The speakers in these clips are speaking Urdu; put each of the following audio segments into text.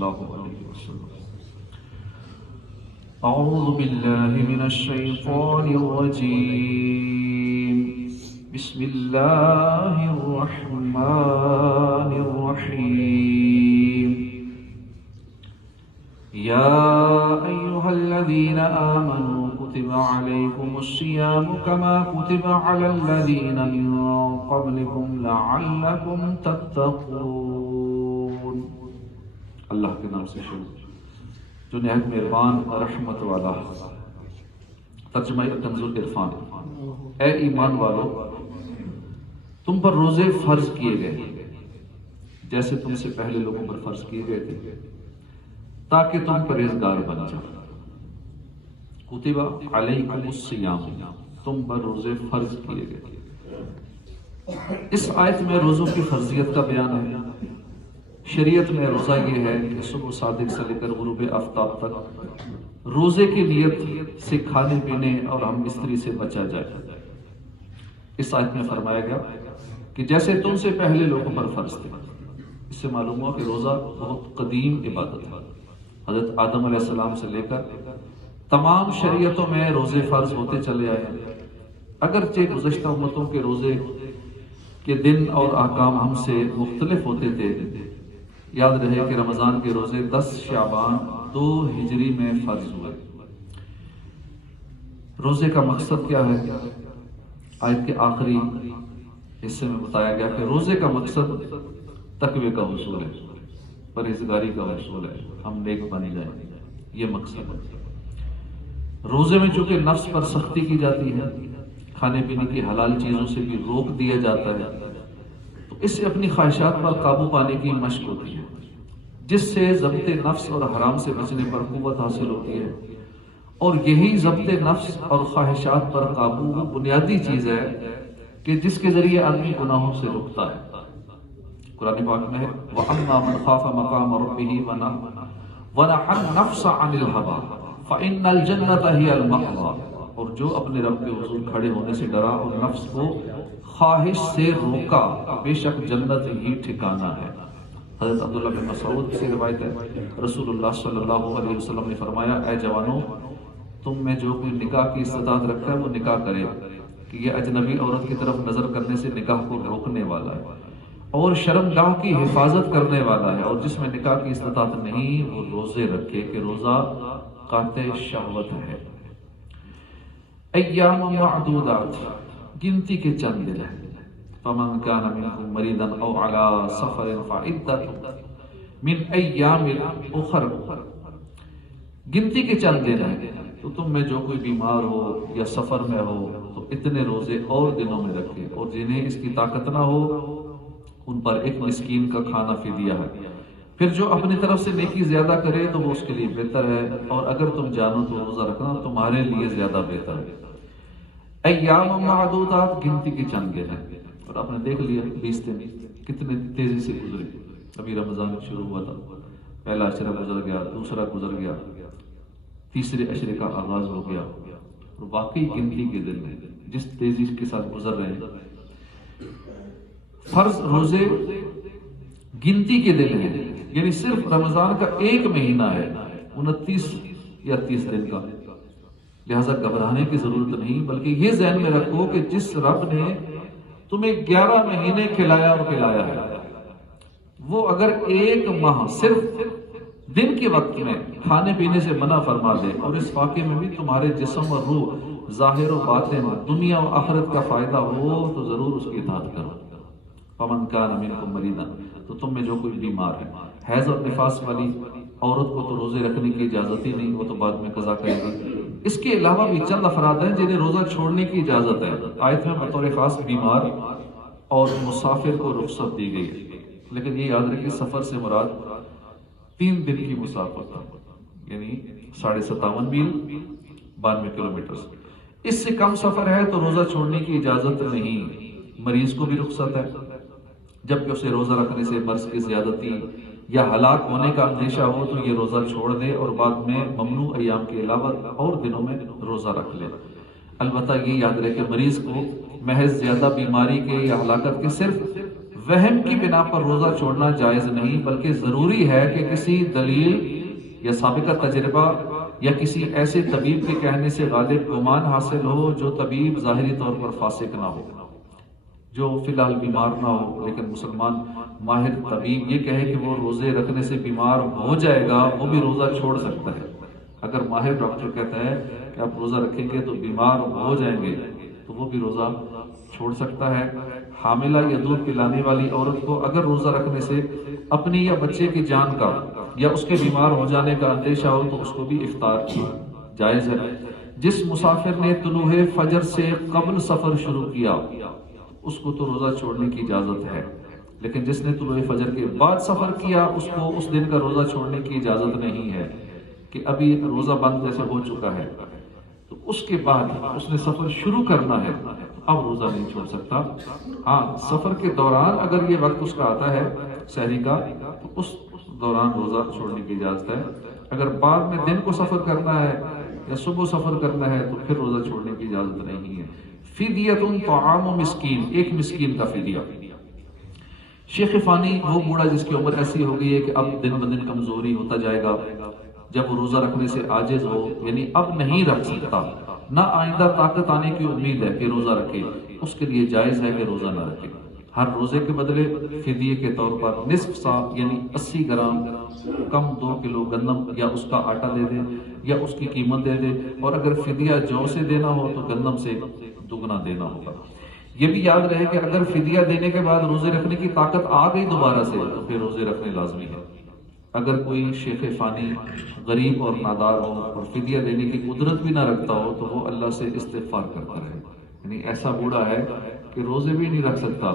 الله عليه وسلم. أعوذ بالله من الشيطان الرجيم. بسم الله الرحمن الرحيم. يا أيها الذين آمنوا كتب عليكم الصيام كما كتب على الذين من قبلكم لعلكم تتقون. اللہ کے نام سے شروع جو نہایت مہربان اور رحمت والا ہے۔ ترجمہ کنز العرفان۔ اے ایمان والو، تم پر روزے فرض کیے گئے جیسے تم سے پہلے لوگوں پر فرض کیے گئے تھے تاکہ تم پرہیزگار بن جاؤ۔ کتب علیکم الصیام، تم پر روزے فرض کیے گئے۔ اس آیت میں روزوں کی فرضیت کا بیان ہے۔ شریعت میں روزہ یہ ہے کہ صبح صادق سے لے کر غروب آفتاب تک روزے کی نیت سے کھانے پینے اور ہم مستری سے بچا جائے۔ اس آیت میں فرمایا گیا کہ جیسے تم سے پہلے لوگوں پر فرض تھے۔ اس سے معلوم ہوا کہ روزہ بہت قدیم عبادت ہے۔ حضرت آدم علیہ السلام سے لے کر تمام شریعتوں میں روزے فرض ہوتے چلے آئے ہیں۔ اگرچہ گزشتہ امتوں کے روزے کے دن اور احکام ہم سے مختلف ہوتے تھے۔ یاد رہے کہ رمضان کے روزے 10 شعبان 2 ہجری میں فرض ہوئے۔ روزے کا مقصد کیا ہے؟ آیت کے آخری حصے میں بتایا گیا کہ روزے کا مقصد تقوی کا حصول ہے، پرہیزگاری کا حصول ہے، ہم نیک بن جائیں، یہ مقصد ہے۔ روزے میں چونکہ نفس پر سختی کی جاتی ہے، کھانے پینے کی حلال چیزوں سے بھی روک دیا جاتا ہے، تو اس سے اپنی خواہشات پر قابو پانے کی مشق ہوتی ہے، جس سے ضبط نفس اور حرام سے بچنے پر قوت حاصل ہوتی ہے۔ اور یہی ضبط نفس اور خواہشات پر قابو وہ بنیادی چیز ہے کہ جس کے ذریعے آدمی گناہوں سے رکتا ہے۔ قرآن پاک میں ہے وَأَمَّا مَنْ خَافَ مَقَامَ رَبِّهِ وَنَهَى النَّفْسَ عَنِ الْهَوَىٰ فَإِنَّ الْجَنَّةَ هِيَ الْمَأْوَىٰ، اور جو اپنے رب کے حضور کھڑے ہونے سے ڈرا اور نفس کو خواہش سے روکا، بے شک جنت ہی ٹھکانہ ہے۔ حضرت عبداللہ بن مسعود سے روایت ہے، رسول اللہ صلی اللہ علیہ وسلم نے فرمایا اے جوانوں، تم میں جو کوئی نکاح کی استطاعت رکھتا ہے وہ نکاح کرے، کہ یہ اجنبی عورت کی طرف نظر کرنے سے نکاح کو روکنے والا ہے اور شرمگاہ کی حفاظت کرنے والا ہے، اور جس میں نکاح کی استطاعت نہیں وہ روزے رکھے کہ روزہ قاطع شہوت ہے۔ ایام معدودات، گنتی کے چند دن ہیں۔ فمن كان منكم مريضا او على سفر فعدة من ایام اخر، گنتی کے چند دن ہیں، تو تم میں جو کوئی بیمار ہو یا سفر میں ہو تو اتنے روزے اور دنوں میں رکھے، اور جنہیں اس کی طاقت نہ ہو ان پر ایک مسکین کا کھانا فدیہ ہے۔ پھر جو اپنی طرف سے نیکی زیادہ کرے تو وہ اس کے لیے بہتر ہے، اور اگر تم جانو تو روزہ رکھنا تمہارے لیے زیادہ بہتر ہے۔ ایام معدودات، گنتی کے چند دن ہیں، اور آپ نے دیکھ لیا 20 دن کتنے تیزی سے گزرے۔ ابھی رمضان شروع ہوا تھا، پہلا عشرہ گزر گیا، دوسرا گزر گیا، تیسرے عشرے کا آغاز ہو گیا، اور واقعی گنتی کے دن ہیں جس تیزی کے ساتھ گزر رہے ہیں۔ فرض روزے گنتی کے دن ہیں، یعنی صرف رمضان کا ایک مہینہ ہے، 29 یا 30 دن کا، لہذا گھبرانے کی ضرورت نہیں، بلکہ یہ ذہن میں رکھو کہ جس رب نے تمہیں 11 مہینے کھلایا اور پلایا ہے، وہ اگر ایک ماہ صرف دن کے وقت میں کھانے پینے سے منع فرما دے، اور اس واقعے میں بھی تمہارے جسم اور روح، ظاہر و باطن، دنیا و آخرت کا فائدہ ہو تو ضرور اس کی اطاعت کرو۔ فمن كان منكم مريضا، تو تم میں جو کوئی بیمار ہے، حیض اور نفاس والی عورت کو تو روزے رکھنے کی اجازت ہی نہیں، وہ تو بعد میں قضا کرے گی۔ اس کے علاوہ بھی چند افراد ہیں جنہیں روزہ چھوڑنے کی اجازت ہے۔ آیت میں بطور خاص بیمار اور مسافر کو رخصت دی گئی ہے، لیکن یہ یاد رکھیں سفر سے مراد 3 دن کی مسافت تھا، یعنی 57.5 میل 92 کلومیٹر۔ اس سے کم سفر ہے تو روزہ چھوڑنے کی اجازت نہیں۔ مریض کو بھی رخصت ہے، جبکہ اسے روزہ رکھنے سے مرض کی زیادتی یا ہلاک ہونے کا اندیشہ ہو تو یہ روزہ چھوڑ دے اور بعد میں ممنوع ایام کے علاوہ اور دنوں میں روزہ رکھ لے۔ البتہ یہ یاد رہے کہ مریض کو محض زیادہ بیماری کے یا ہلاکت کے صرف وہم کی بنا پر روزہ چھوڑنا جائز نہیں، بلکہ ضروری ہے کہ کسی دلیل یا سابقہ تجربہ یا کسی ایسے طبیب کے کہنے سے غالب گمان حاصل ہو جو طبیب ظاہری طور پر فاسق نہ ہو، جو فی الحال بیمار نہ ہو لیکن مسلمان ماہر طبیب یہ کہے کہ وہ روزے رکھنے سے بیمار ہو جائے گا، وہ بھی روزہ چھوڑ سکتا ہے۔ اگر ماہر ڈاکٹر کہتا ہے کہ آپ روزہ رکھیں گے تو بیمار ہو جائیں گے تو وہ بھی روزہ چھوڑ سکتا ہے۔ حاملہ یا دودھ پلانے والی عورت کو اگر روزہ رکھنے سے اپنی یا بچے کی جان کا یا اس کے بیمار ہو جانے کا اندیشہ ہو تو اس کو بھی افطار جائز ہے۔ جس مسافر نے طلوع فجر سے قبل سفر شروع کیا اس کو تو روزہ چھوڑنے کی اجازت ہے، لیکن جس نے طلوع فجر کے بعد سفر کیا اس کو اس دن کا روزہ چھوڑنے کی اجازت نہیں ہے کہ ابھی روزہ بند جیسے ہو چکا ہے تو اس کے بعد اس نے سفر شروع کرنا ہے، اب روزہ نہیں چھوڑ سکتا۔ ہاں سفر کے دوران اگر یہ وقت اس کا آتا ہے سحری کا تو اس دوران روزہ چھوڑنے کی اجازت ہے۔ اگر بعد میں دن کو سفر کرنا ہے یا صبح سفر کرنا ہے تو پھر روزہ چھوڑنے کی اجازت نہیں ہے۔ فدیۃ طعام مسکین، ایک مسکین کا فدیہ۔ شیخ فانی وہ بوڑھا جس کی عمر ایسی ہو گئی ہے کہ اب دن بدن کمزوری ہوتا جائے گا، جب وہ روزہ رکھنے سے عاجز ہو، یعنی اب نہیں رکھ سکتا، نہ آئندہ طاقت آنے کی امید ہے کہ روزہ رکھے، اس کے لیے جائز ہے کہ روزہ نہ رکھے۔ ہر روزے کے بدلے فدیے کے طور پر نصف سا یعنی 80 گرام کم 2 کلو گندم یا اس کا آٹا دے دے یا اس کی قیمت دے دے، اور اگر فدیہ جو سے دینا ہو تو گندم سے دگنا دینا ہوگا۔ یہ بھی یاد رہے کہ اگر فدیہ دینے کے بعد روزے رکھنے کی طاقت آ گئی دوبارہ سے تو پھر روزے رکھنے لازمی ہے۔ اگر کوئی شیخ فانی غریب اور نادار ہو اور فدیہ دینے کی قدرت بھی نہ رکھتا ہو تو وہ اللہ سے استغفار کرتا رہے، یعنی ایسا بوڑھا ہے کہ روزے بھی نہیں رکھ سکتا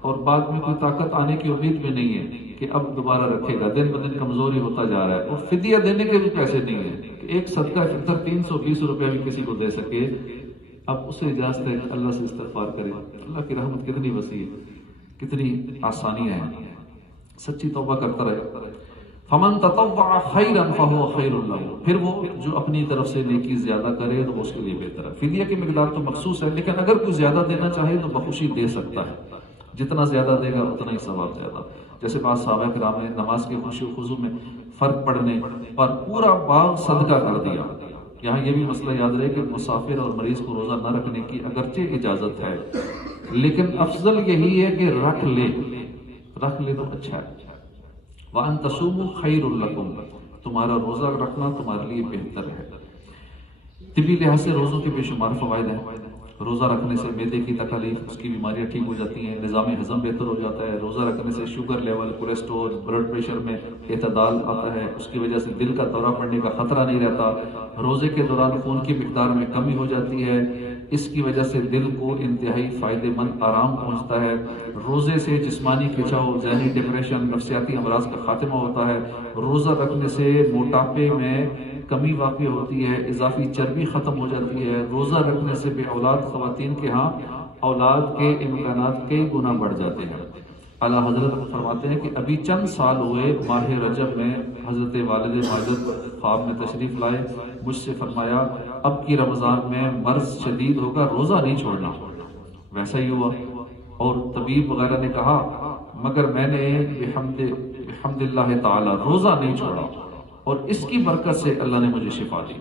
اور بعد میں کوئی طاقت آنے کی امید بھی نہیں ہے کہ اب دوبارہ رکھے گا، دن بدن کمزوری ہوتا جا رہا ہے اور فدیہ دینے کے بھی پیسے نہیں ہیں کہ ایک صدقہ فطر 320 روپے بھی کسی کو دے سکے، اب اسے اجازت ہے کہ اللہ سے استغفار کرے۔ اللہ کی رحمت کتنی وسیع ہے، کتنی آسانیاں ہیں، سچی توبہ کرتا رہے۔ فمن تطوع خیرا فهو خیر له، پھر وہ جو اپنی طرف سے نیکی زیادہ کرے تو اس کے لیے بہتر ہے۔ فدیہ کی مقدار تو مخصوص ہے، لیکن اگر کوئی زیادہ دینا چاہے تو بخوشی دے سکتا ہے، جتنا زیادہ دے گا اتنا ہی ثواب زیادہ۔ جیسے بعض صحابہ کرام نے نماز کے خوشی و خضوع میں فرق پڑنے پر پورا باغ صدقہ کر دیا۔ یہاں یہ بھی مسئلہ یاد رہے کہ مسافر اور مریض کو روزہ نہ رکھنے کی اگرچہ اجازت ہے، لیکن افضل یہی ہے کہ رکھ لے تو اچھا ہے۔ وَأَن تَصُومُوا خَيْرٌ لَكُمْ، تمہارا روزہ رکھنا تمہارے لیے بہتر ہے۔ طبی لحاظ سے روزوں کے بے شمار فوائد ہیں۔ روزہ رکھنے سے معدے کی تکالیف، اس کی بیماریاں ٹھیک ہو جاتی ہیں، نظام ہضم بہتر ہو جاتا ہے۔ روزہ رکھنے سے sugar level, cholesterol, blood pressure میں اعتدال آتا ہے، اس کی وجہ سے دل کا دورہ پڑنے کا خطرہ نہیں رہتا۔ روزے کے دوران خون کی مقدار میں کمی ہو جاتی ہے، اس کی وجہ سے دل کو انتہائی فائدہ مند آرام پہنچتا ہے۔ روزے سے جسمانی کھچاؤ، ذہنی ڈپریشن، نفسیاتی امراض کا خاتمہ ہوتا ہے۔ روزہ رکھنے سے موٹاپے میں کمی واقع ہوتی ہے، اضافی چربی ختم ہو جاتی ہے۔ روزہ رکھنے سے بے اولاد خواتین کے ہاں اولاد کے امکانات کئی گنا بڑھ جاتے ہیں۔ اعلیٰ حضرت فرماتے ہیں کہ ابھی چند سال ہوئے ماہ رجب میں حضرت والد ماجد خواب میں تشریف لائے، مجھ سے فرمایا اب کی رمضان میں مرض شدید ہوگا، روزہ نہیں چھوڑنا۔ ویسا ہی ہوا، اور طبیب وغیرہ نے کہا مگر میں نے بحمد اللہ تعالی روزہ نہیں چھوڑا، اور اس کی برکت سے اللہ نے مجھے شفا دی۔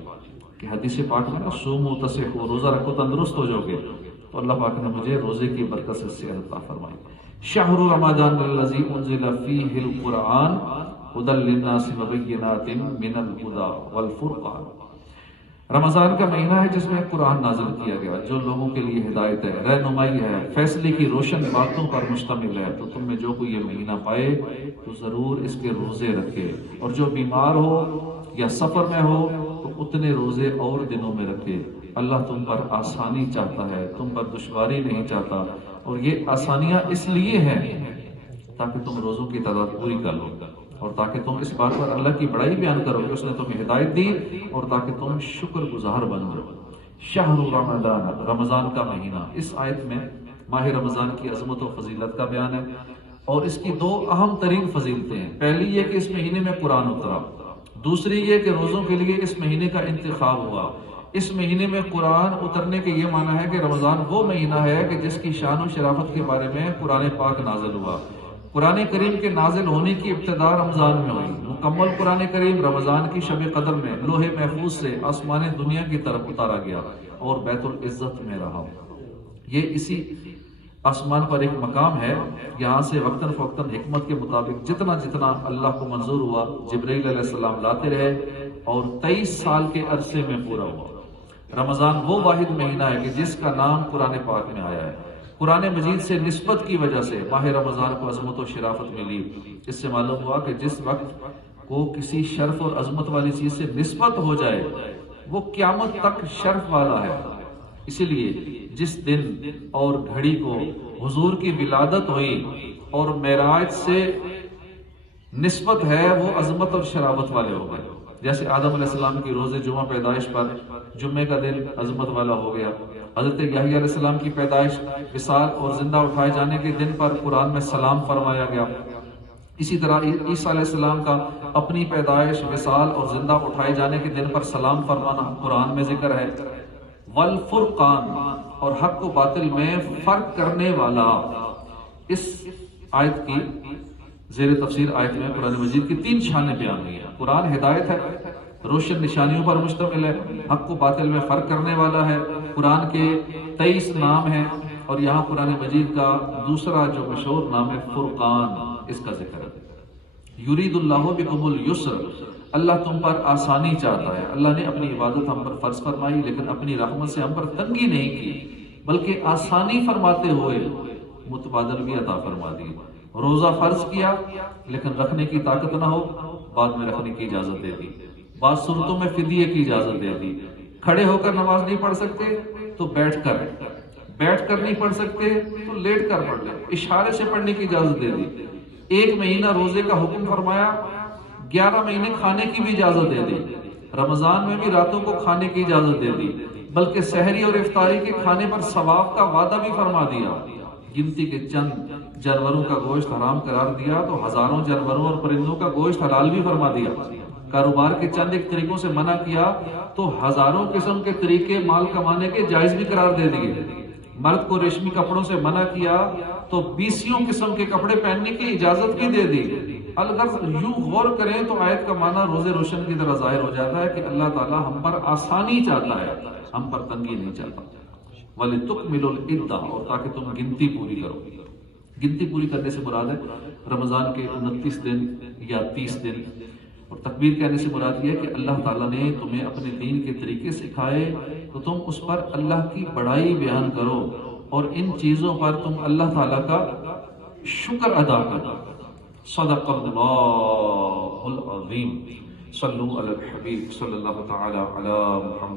کہ حدیث پاک میں صوموا تصحوا، روزہ رکھو تندرست ہو جاؤ گے، تو اللہ پاک نے مجھے روزے کی برکت سے صحت عطا فرمائی۔ شہر رمضان الذی انزل فیہ القرآن ھدی للناس وبینات من الھدی والفرقان، رمضان کا مہینہ ہے جس میں قرآن نازل کیا گیا، جو لوگوں کے لیے ہدایت ہے، رہنمائی ہے، فیصلے کی روشن باتوں پر مشتمل ہے۔ تو تم میں جو کوئی یہ مہینہ پائے تو ضرور اس کے روزے رکھے، اور جو بیمار ہو یا سفر میں ہو تو اتنے روزے اور دنوں میں رکھے۔ اللہ تم پر آسانی چاہتا ہے، تم پر دشواری نہیں چاہتا، اور یہ آسانیاں اس لیے ہیں تاکہ تم روزوں کی تعداد پوری کر لو، اور تاکہ تم اس بات پر اللہ کی بڑائی بیان کرو کہ اس نے تمہیں ہدایت دی، اور تاکہ تم شکر گزار بن جاؤ۔ شہر رمضان، رمضان کا مہینہ، اس آیت میں ماہ رمضان کی عظمت و فضیلت کا بیان ہے، اور اس کی دو اہم ترین فضیلتیں ہیں۔ پہلی یہ کہ اس مہینے میں قرآن اترا، دوسری یہ کہ روزوں کے لیے اس مہینے کا انتخاب ہوا۔ اس مہینے میں قرآن اترنے کے یہ معنی ہے کہ رمضان وہ مہینہ ہے کہ جس کی شان و شرافت کے بارے میں قرآن پاک نازل ہوا۔ قرآن کریم کے نازل ہونے کی ابتدا رمضان میں ہوئی۔ مکمل قرآن کریم رمضان کی شب قدر میں لوح محفوظ سے آسمان دنیا کی طرف اتارا گیا اور بیت العزت میں رہا۔ یہ اسی آسمان پر ایک مقام ہے، یہاں سے وقتاً فوقتاً حکمت کے مطابق جتنا جتنا اللہ کو منظور ہوا جبرائیل علیہ السلام لاتے رہے اور 23 سال کے عرصے میں پورا ہوا۔ رمضان وہ واحد مہینہ ہے کہ جس کا نام قرآن پاک میں آیا ہے۔ قرآن مجید سے نسبت کی وجہ سے ماہ رمضان کو عظمت و شرافت ملی۔ اس سے معلوم ہوا کہ جس وقت کو کسی شرف اور عظمت والی چیز سے نسبت ہو جائے وہ قیامت تک شرف والا ہے۔ اسی لیے جس دن اور گھڑی کو حضور کی ولادت ہوئی اور معراج سے نسبت ہے وہ عظمت اور شرافت والے ہو گئے۔ جیسے آدم علیہ السلام کی روز جمعہ پیدائش پر جمعے کا دن عظمت والا ہو گیا، حضرت یحییٰ علیہ السلام کی پیدائش وصال اور زندہ اٹھائے جانے کے دن پر قرآن میں سلام فرمایا گیا۔ اسی طرح عیسیٰ علیہ السلام کا اپنی پیدائش وصال اور زندہ اٹھائے جانے کے دن پر سلام فرمانا قرآن میں ذکر ہے۔ والفرقان، اور حق و باطل میں فرق کرنے والا۔ اس آیت کی زیر تفسیر آیت میں قرآن مجید کی 3 شانیں بیان ہوئی ہیں۔ قرآن ہدایت ہے، روشن نشانیوں پر مشتمل ہے، حق و باطل میں فرق کرنے والا ہے، قرآن کے 23 نام ہیں، اور یہاں قرآن مجید کا دوسرا جو مشہور نام ہے فرقان، اس کا ذکر ہے۔ یرید اللہ بکم اليسر، اللہ تم پر آسانی چاہتا ہے۔ اللہ نے اپنی عبادت ہم پر فرض فرمائی لیکن اپنی رحمت سے ہم پر تنگی نہیں کی، بلکہ آسانی فرماتے ہوئے متبادل بھی عطا فرما دی۔ روزہ فرض کیا لیکن رکھنے کی طاقت نہ ہو بعد میں رکھنے کی اجازت دے دی، بعض صورتوں میں فدیے کی اجازت دے دی۔ کھڑے ہو کر نماز نہیں پڑھ سکتے تو بیٹھ کر نہیں پڑھ سکتے تو لیٹ کر پڑھ لیں، اشارے سے پڑھنے کی اجازت دے دی۔ 1 مہینہ روزے کا حکم فرمایا، 11 مہینے کھانے کی بھی اجازت دے دی۔ رمضان میں بھی راتوں کو کھانے کی اجازت دے دی، بلکہ سحری اور افطاری کے کھانے پر ثواب کا وعدہ بھی فرما دیا۔ گنتی کے چند جانوروں کا گوشت حرام قرار دیا تو ہزاروں جانوروں اور پرندوں کا گوشت حلال بھی فرما دیا۔ کاروبار کے چند ایک طریقوں سے منع کیا تو ہزاروں قسم کے طریقے مال کمانے کے جائز بھی قرار دے دیے۔ مرد کو ریشمی کپڑوں سے منع کیا تو 20 قسم کے کپڑے پہننے کی اجازت بھی دے دی۔ الغرض یوں غور کریں تو آیت کا معنی روزے روشن کی طرح ظاہر ہو جاتا ہے کہ اللہ تعالیٰ ہم پر آسانی چاہتا ہے، ہم پر تنگی نہیں چاہتا۔ وَلِتُكْمِلُوا الْعِدَّةَ، اور تاکہ تم گنتی پوری کرو۔ گنتی پوری کرنے سے مراد ہے رمضان کے 29 دن یا 30 دن، اور تکبیر کہنے سے مراد یہ ہے کہ اللہ تعالیٰ نے تمہیں اپنے دین کے طریقے سکھائے تو تم اس پر اللہ کی بڑائی بیان کرو اور ان چیزوں پر تم اللہ تعالیٰ کا شکر ادا کرو۔ صدق اللہ العظیم۔ صلو علی الحبیب صلی اللہ تعالی علی محمد۔